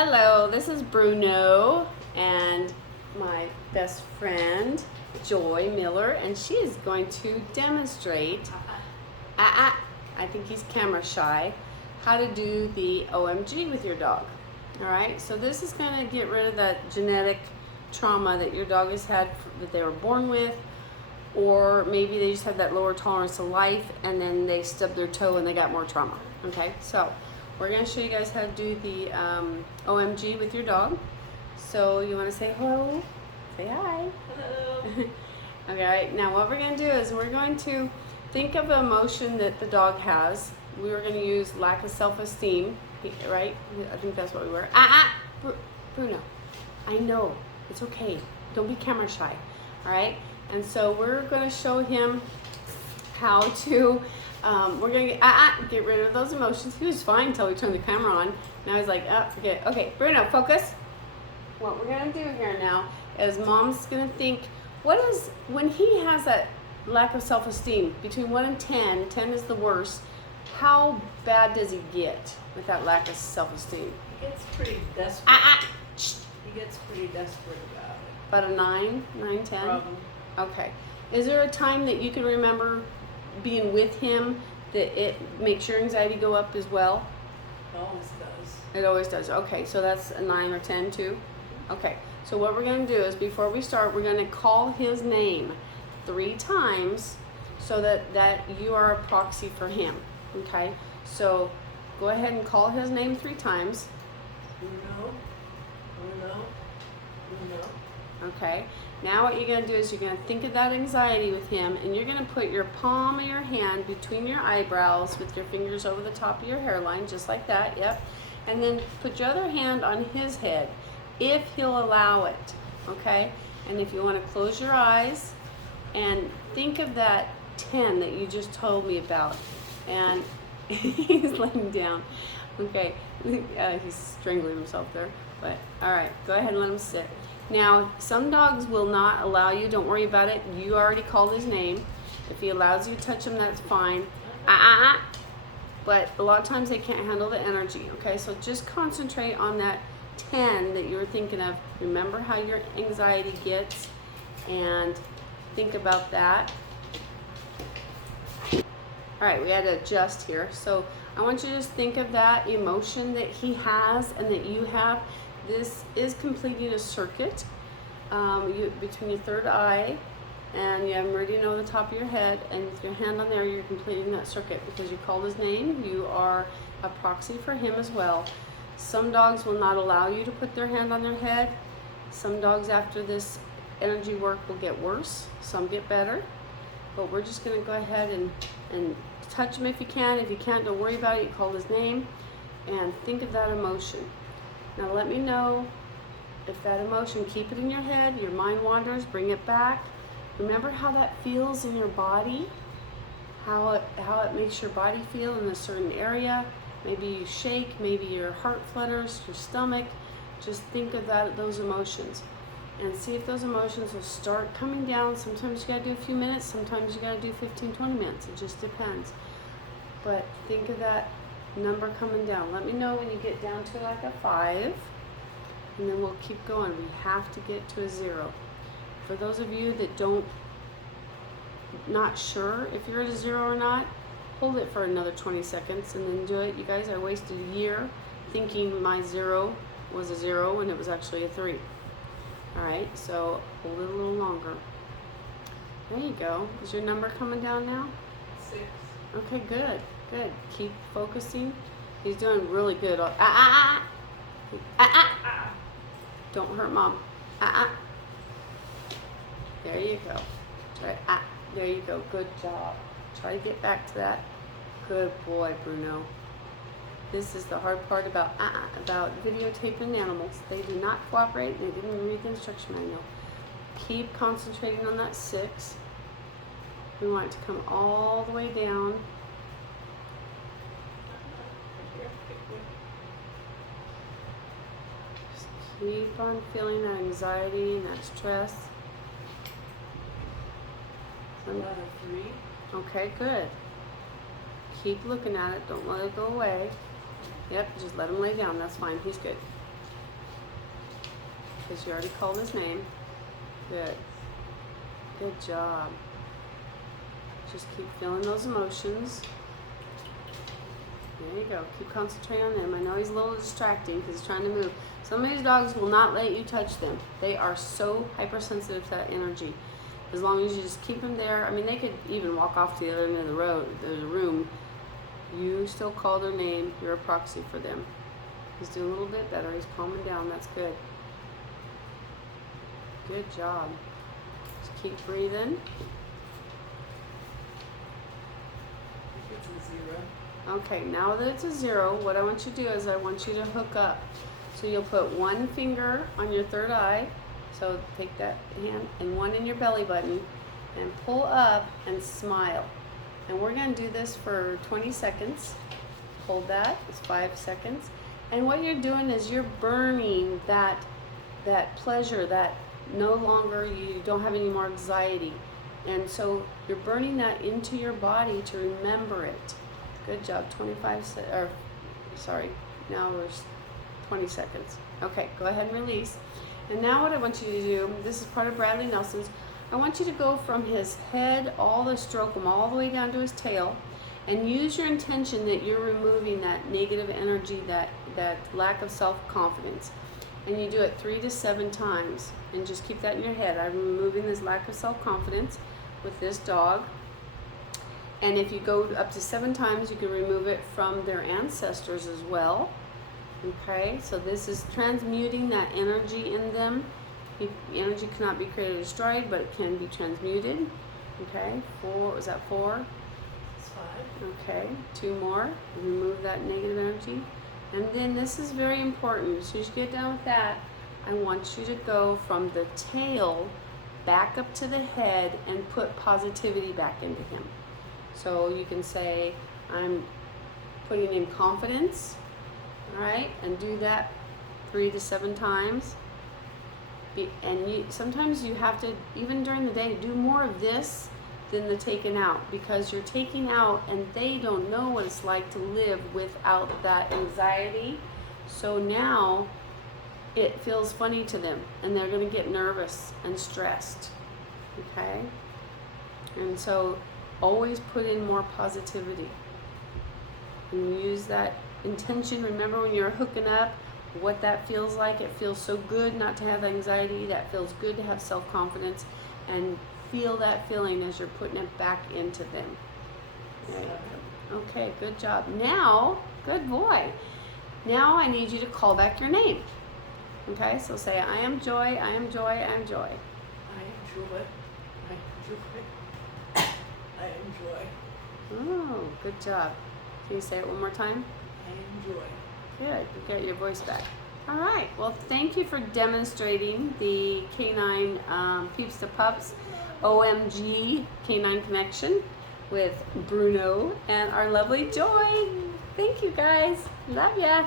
Hello, this is Bruno and my best friend Joy Miller, and she is going to demonstrate, I think he's camera shy, how to do the OMG with your dog. Alright, so this is going to get rid of that genetic trauma that your dog has had that they were born with, or maybe they just had that lower tolerance to life and then they stubbed their toe and they got more trauma. Okay, so we're going to show you guys how to do the OMG with your dog. So you want to say hello? Say hi. Hello. Okay, now what we're going to do is we're going to think of an emotion that the dog has. We were going to use lack of self-esteem, right? I think that's what we were. Bruno, I know. It's okay. Don't be camera shy. All right? And so we're going to show him how to we're going to get rid of those emotions. He was fine until we turned the camera on. Now he's like, oh, forget it. Okay, Bruno, focus. What we're going to do here now is Mom's going to think, what is, when he has that lack of self-esteem, between 1 and 10, 10 is the worst, how bad does he get with that lack of self-esteem? He gets pretty desperate. He gets pretty desperate about it. About a 9, 10? Probably. Okay. Is there a time that you can remember being with him that it makes your anxiety go up as well? It always does. It always does. Okay, so that's a 9 or 10 too? Okay, so what we're going to do is before we start, we're going to call his name 3 times so that you are a proxy for him. Okay, so go ahead and call his name 3 times. Bruno, Bruno, Bruno. Okay, now what you're going to do is you're going to think of that anxiety with him, and you're going to put your palm of your hand between your eyebrows with your fingers over the top of your hairline, just like that, yep. And then put your other hand on his head, if he'll allow it, okay? And if you want to close your eyes and think of that 10 that you just told me about, and he's laying down, okay, he's strangling himself there, but all right, go ahead and let him sit. Now, some dogs will not allow you, don't worry about it, you already called his name. If he allows you to touch him, that's fine. But a lot of times they can't handle the energy, okay? So just concentrate on that 10 that you were thinking of. Remember how your anxiety gets and think about that. All right, we had to adjust here. So I want you to just think of that emotion that he has and that you have. This is completing a circuit between your third eye and you have meridian over the top of your head, and with your hand on there you're completing that circuit because you called his name. You are a proxy for him as well. Some dogs will not allow you to put their hand on their head. Some dogs after this energy work will get worse, some get better, but we're just going to go ahead and touch him if you can. If you can't, don't worry about it. You called his name and think of that emotion. Now let me know if that emotion, keep it in your head, your mind wanders, bring it back. Remember how that feels in your body, how it makes your body feel in a certain area. Maybe you shake, maybe your heart flutters, your stomach. Just think of those emotions and see if those emotions will start coming down. Sometimes you gotta do a few minutes, sometimes you gotta do 15-20 minutes, it just depends. But think of that number coming down. Let me know when you get down to like a 5, and then we'll keep going. We have to get to a 0. For those of you that not sure if you're at a 0 or not, hold it for another 20 seconds and then do it. You guys, I wasted a year thinking my 0 was a 0 when it was actually a 3. All right, so hold it a little longer. There you go. Is your number coming down now? 6. Okay, good. Good. Keep focusing. He's doing really good. Don't hurt Mom. There you go. Try. There you go. Good job. Try to get back to that. Good boy, Bruno. This is the hard part about videotaping animals. They do not cooperate. They didn't read the instruction manual. Keep concentrating on that 6. We want it to come all the way down. Keep on feeling that anxiety and that stress. Another 3. Okay, good. Keep looking at it. Don't let it go away. Yep, just let him lay down. That's fine. He's good. because you already called his name. Good. Good job. Just keep feeling those emotions. There you go. Keep concentrating on him. I know he's a little distracting because he's trying to move. Some of these dogs will not let you touch them. They are so hypersensitive to that energy. As long as you just keep them there. I mean, they could even walk off to the other end of the room. You still call their name. You're a proxy for them. He's doing a little bit better. He's calming down. That's good. Good job. Just keep breathing. It's a 0. Okay, now that it's a 0, what I want you to do is I want you to hook up. So you'll put one finger on your third eye. So take that hand and one in your belly button and pull up and smile. And we're going to do this for 20 seconds. Hold that. It's 5 seconds. And what you're doing is you're burning that pleasure, that no longer you don't have any more anxiety. And so you're burning that into your body to remember it. Good job. Now we're 20 seconds. Okay, go ahead and release. And now what I want you to do, this is part of Bradley Nelson's, I want you to go from his head, stroke him all the way down to his tail, and use your intention that you're removing that negative energy, that lack of self-confidence. And you do it 3 to 7 times. And just keep that in your head. I'm removing this lack of self-confidence with this dog. And if you go up to 7 times, you can remove it from their ancestors as well. Okay, so this is transmuting that energy in them. Energy cannot be created or destroyed, but it can be transmuted. Okay, 4, was that 4? It's 5. Okay, 2 more. Remove that negative energy. And then this is very important. As soon as you get done with that, I want you to go from the tail back up to the head and put positivity back into him. So you can say, I'm putting in confidence, all right? And do that 3 to 7 times. And sometimes you have to, even during the day, do more of this than the taken out, because you're taking out and they don't know what it's like to live without that anxiety. So now it feels funny to them and they're going to get nervous and stressed. Okay? And so always put in more positivity and use that intention. Remember when you're hooking up, what that feels like. It feels so good not to have anxiety. That feels good to have self-confidence, and feel that feeling as you're putting it back into them. Right. Okay, good job. Now, good boy. Now I need you to call back your name. Okay, so say, I am Joy, I am Joy, I am Joy. I am Joy. I am Joy. I am Joy. Oh, good job. Can you say it one more time? I am Joy. Good, you get your voice back. All right, well, thank you for demonstrating the canine Peeps2Pups OMG canine connection with Bruno and our lovely Joy. Thank you guys. Love ya.